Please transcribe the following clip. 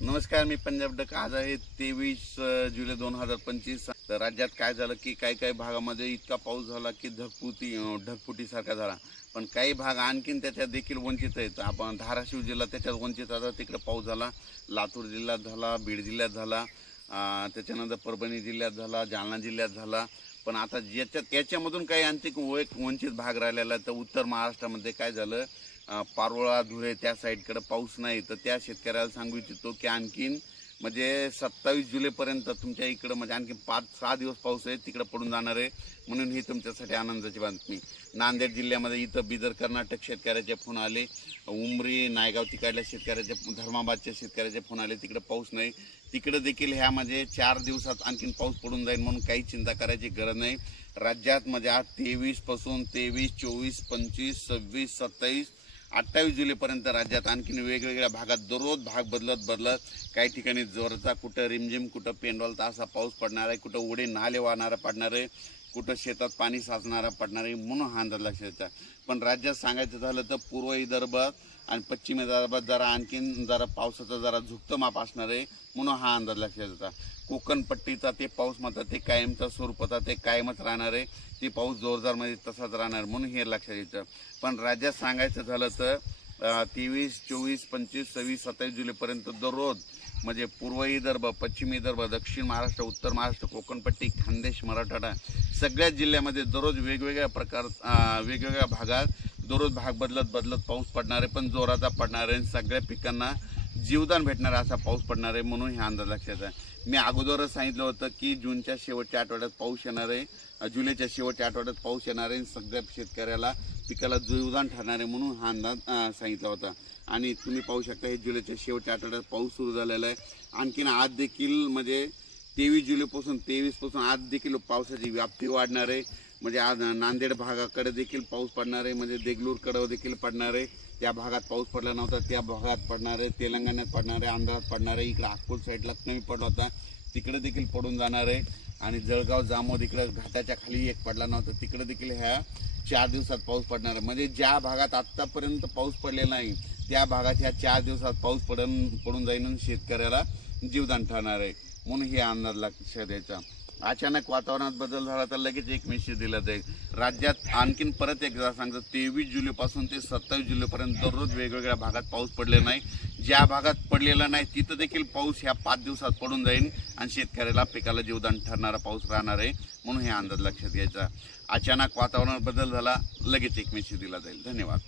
नमस्कार, मी पंजाब डक। आज आहे 23 जुलै 2025। तर राज्यात काय झालं की काही भागामध्ये इतका पाऊस झाला की ढगफुटीसारखा झाला, पण काही भाग आणखीन त्याच्यात देखील वंचित आहेत। आपण धाराशिव जिल्हा त्याच्यात वंचित आता, तिकडे पाऊस झाला, लातूर जिल्ह्यात झाला, बीड जिल्ह्यात झाला, त्याच्यानंतर परभणी जिल्ह्यात झाला, जालना जिल्ह्यात झाला। पण आता त्याच्यामधून काही आणखी वंचित भाग राहिलेला आहे। तर उत्तर महाराष्ट्रामध्ये काय झालं, पारोळा धुळे त्या साईडकडे पाऊस नाही, तर त्या शेतकऱ्याला सांगू इच्छितो की आणखीन म्हणजे 27 जुलैपर्यंत तुमच्या इकडं म्हणजे आणखी 5-6 दिवस पाऊस आहे, तिकडे पडून जाणार आहे। म्हणून ही तुमच्यासाठी आनंदाची बातमी। नांदेड जिल्ह्यामध्ये इथं बिदर कर्नाटक शेतकऱ्याचे फोन आले, उमरी नायगाव तिकडल्या शेतकऱ्याचे, धर्माबादच्या शेतकऱ्याचे फोन आले, तिकडे पाऊस नाही। तिकडे देखील ह्या म्हणजे 4 दिवसात आणखीन पाऊस पडून जाईल, म्हणून काही चिंता करायची गरज नाही। राज्यात म्हणजे आज 23 पासून 23, 24, 25, 26, 27, 28 जुलैपर्यंत राज्यात आणखीन वेगवेगळ्या भागात दररोज भाग बदलत काही ठिकाणी जोरचा, कुठं रिमझिम, कुठं पेंडॉलचा असा पाऊस पडणार आहे, कुठं ओढे नाले वाहणारा पडणार आहे, कुठं शेतात पाणी साचणारा पडणार आहे, म्हणून हा अंदाज लक्षात येतात। पण राज्यात सांगायचं झालं तर पूर्व विदर्भ आणि पश्चिम विदर्भात जरा आणखीन पावसाचा झुकतं माप असणार आहे, म्हणून हा अंदाज लक्षात येतात। कोकण पट्टीचा ते पाऊस मात्र ते कायमचा स्वरूपाचा ते कायमच राहणार आहे, ते पाऊस जोरदार मध्ये तसाच राहणार, म्हणून हे लक्षात येतं। पण राज्यात सांगायचं झालं तर 23, 24, 25, 26, 27 जुलैपर्यंत दररोज म्हणजे पूर्व विदर्भ, पश्चिम विदर्भ, दक्षिण महाराष्ट्र, उत्तर महाराष्ट्र, कोकणपट्टी, खानदेश, मराठवाडा सगळ्याच जिल्ह्यामध्ये दररोज वेगवेगळ्या भागात दररोज भाग बदलत पाऊस पडणार आहे, पण जोराचा पडणार आहे, सगळ्या पिकांना जीवदान भेटणारा असा पाऊस पडणार आहे, म्हणून हे अंदाज लक्षात आहे। मी अगोदरच सांगितलं होतं की जूनच्या शेवटच्या आठवड्यात पाऊस येणार आहे, जुलैच्या शेवटच्या आठवड्यात पाऊस येणार आहे, सगळ्या शेतकऱ्याला पिकाला जीवदान ठरणार आहे, म्हणून हा अंदाज सांगितला होता। आणि तुम्ही पाहू शकता हे जुलैच्या शेवटच्या आठवड्यात पाऊस सुरू झालेला आहे। आणखीन आज देखील म्हणजे 23 जुलैपासून आज देखील पावसाची व्याप्ती वाढणार आहे। म्हणजे आज नांदेड भागाकडे देखील पाऊस पडणार आहे, म्हणजे देगलूरकडे देखील पडणार आहे, त्या भागात पाऊस पडला नव्हता त्या भागात पडणार आहे, तेलंगणात पडणार आहे, आंध्रात पडणार आहे, इकडे अक्कोल साईडला कमी पडला होता तिकडे देखील पडून जाणार आहे। आणि जळगाव जामोद इकडे घाटाच्या खाली एक पडला नव्हता, तिकडे देखील ह्या 4 दिवसात पाऊस पडणार आहे। म्हणजे ज्या भागात आतापर्यंत पाऊस पडलेला नाही त्या भागात ह्या 4 दिवसात पाऊस पडून जाईल आणि शेतकऱ्याला जीवदान ठरणार आहे, म्हणून हे अंदाज लक्षात द्यायचा। अचानक वातावरणात बदल झाला तर लगेच एक मेसेज दिला जाईल। राज्यात आणखीन परत एकदा सांगतो, 23 जुलैपासून ते 27 जुलैपर्यंत दररोज वेगवेगळ्या भागात पाऊस पडलेला नाही, ज्या भागात पडलेला नाही तिथं देखील पाऊस ह्या 5 दिवसात पडून जाईल आणि शेतकऱ्याला पिकाला जीवदान ठरणारा पाऊस राहणार आहे, म्हणून हे अंदाज लक्षात घ्यायचा। अचानक वातावरणात बदल झाला लगेच एक मेसेज दिला जाईल। धन्यवाद।